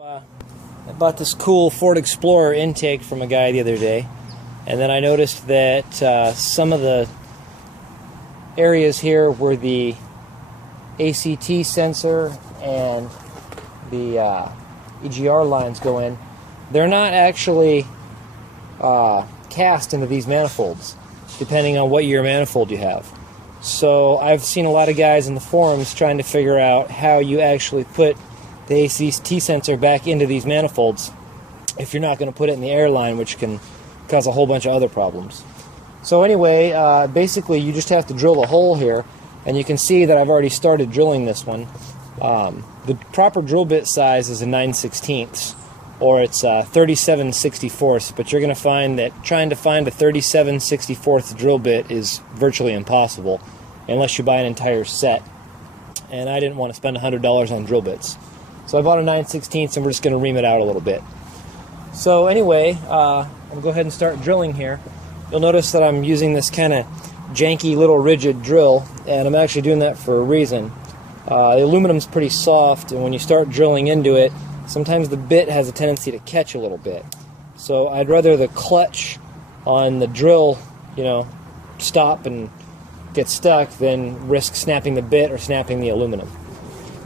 I bought this cool Ford Explorer intake from a guy the other day, and then I noticed that some of the areas here where the ACT sensor and the EGR lines go in, they're not actually cast into these manifolds, depending on what year manifold you have. So I've seen a lot of guys in the forums trying to figure out how you actually put the ACT sensor back into these manifolds if you're not going to put it in the air line, which can cause a whole bunch of other problems. So anyway, basically you just have to drill a hole here, and you can see that I've already started drilling this one. The proper drill bit size is a 9/16, or it's 37/64, but you're going to find that trying to find a 37/64 drill bit is virtually impossible unless you buy an entire set, and I didn't want to spend $100 on drill bits. So I bought a 9/16, and we're just going to ream it out a little bit. So anyway, I'll go ahead and start drilling here. You'll notice that I'm using this kind of janky little rigid drill, and I'm actually doing that for a reason. The aluminum's pretty soft, and when you start drilling into it, sometimes the bit has a tendency to catch a little bit. So I'd rather the clutch on the drill, stop and get stuck than risk snapping the bit or snapping the aluminum.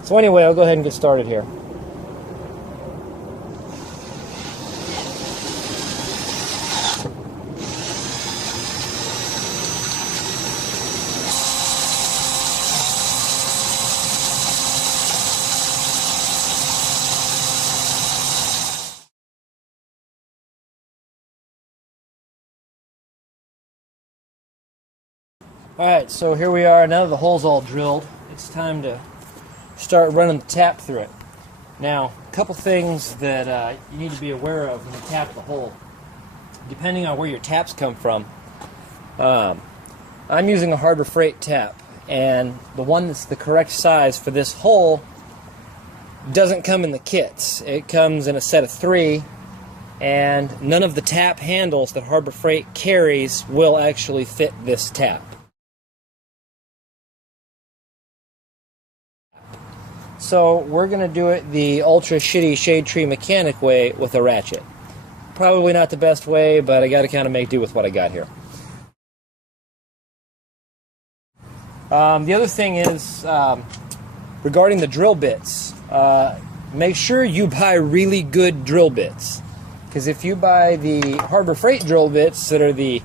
So anyway, I'll go ahead and get started here. Alright, so here we are. Now that the hole's all drilled, it's time to start running the tap through it. Now, a couple things that you need to be aware of when you tap the hole. Depending on where your taps come from, I'm using a Harbor Freight tap, and the one that's the correct size for this hole doesn't come in the kits. It comes in a set of 3, and none of the tap handles that Harbor Freight carries will actually fit this tap. So we're going to do it the ultra shitty shade tree mechanic way with a ratchet. Probably not the best way, but I got to kind of make do with what I got here. The other thing is, regarding the drill bits, make sure you buy really good drill bits. Because if you buy the Harbor Freight drill bits that are the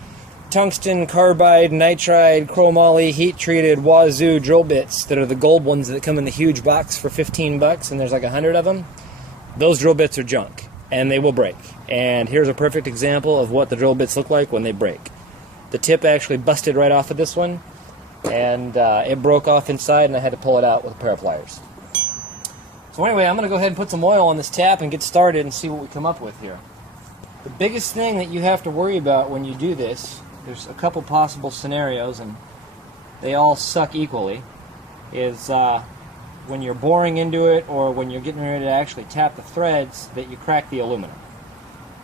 tungsten, carbide, nitride, chromoly, heat-treated wazoo drill bits that are the gold ones that come in the huge box for $15 and there's like 100 of them, those drill bits are junk and they will break. And here's a perfect example of what the drill bits look like when they break. The tip actually busted right off of this one, and it broke off inside, and I had to pull it out with a pair of pliers. So anyway, I'm going to go ahead and put some oil on this tap and get started and see what we come up with here. The biggest thing that you have to worry about when you do this, there's a couple possible scenarios, and they all suck equally, is when you're boring into it or when you're getting ready to actually tap the threads, that you crack the aluminum.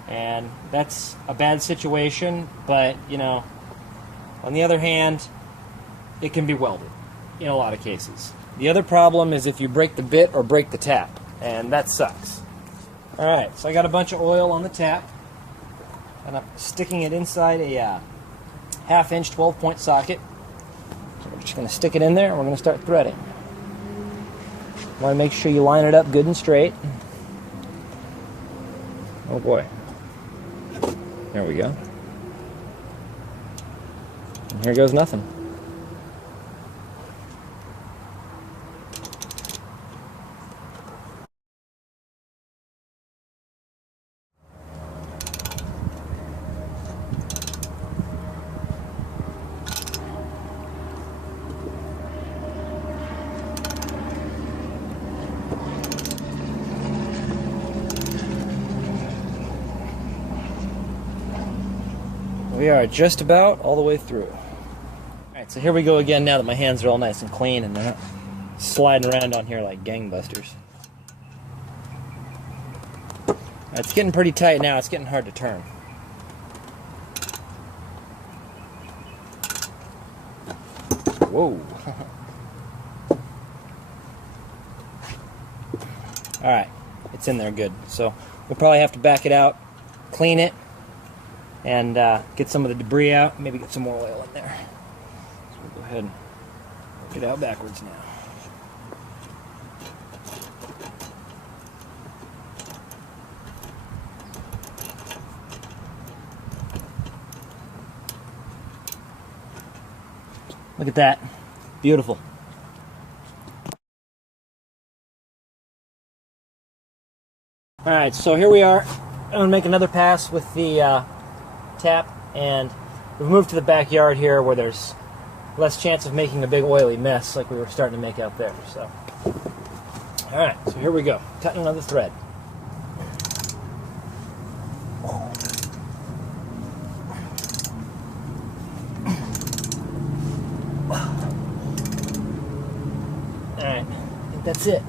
And that's a bad situation, but, on the other hand, it can be welded in a lot of cases. The other problem is if you break the bit or break the tap, and that sucks. Alright, so I got a bunch of oil on the tap, and I'm sticking it inside a half-inch 12-point socket. So we're just going to stick it in there, and we're going to start threading. You want to make sure you line it up good and straight. Oh boy. There we go. And here goes nothing. We are just about all the way through. Alright, so here we go again now that my hands are all nice and clean and they're not sliding around on here like gangbusters. It's getting pretty tight now. It's getting hard to turn. Whoa. Alright, it's in there good. So we'll probably have to back it out, clean it, and get some of the debris out, maybe get some more oil in there. So we'll go ahead and work it out backwards now. Look at that. Beautiful. Alright, so here we are. I'm going to make another pass with the tap, and we've moved to the backyard here where there's less chance of making a big oily mess like we were starting to make out there. So, alright, so here we go. Cutting another thread. Alright, I think that's it.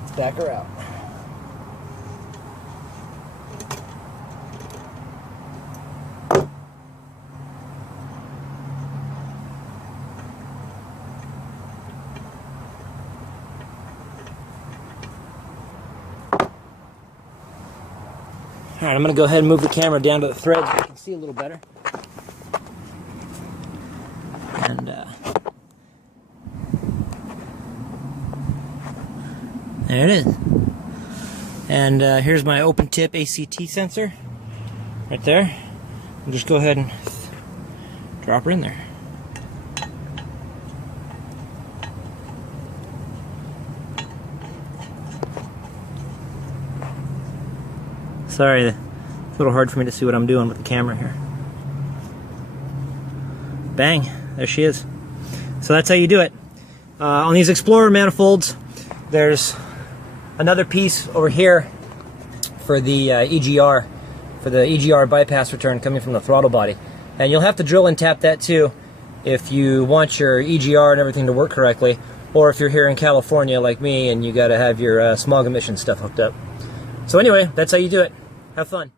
Let's back her out. Alright, I'm going to go ahead and move the camera down to the thread so you can see a little better. And there it is. And here's my open tip ACT sensor right there. And just go ahead and drop her in there. Sorry, it's a little hard for me to see what I'm doing with the camera here. Bang, there she is. So that's how you do it. On these Explorer manifolds, there's another piece over here for the EGR, for the EGR bypass return coming from the throttle body. And you'll have to drill and tap that too if you want your EGR and everything to work correctly, or if you're here in California like me and you gotta have your smog emission stuff hooked up. So anyway, that's how you do it. Have fun.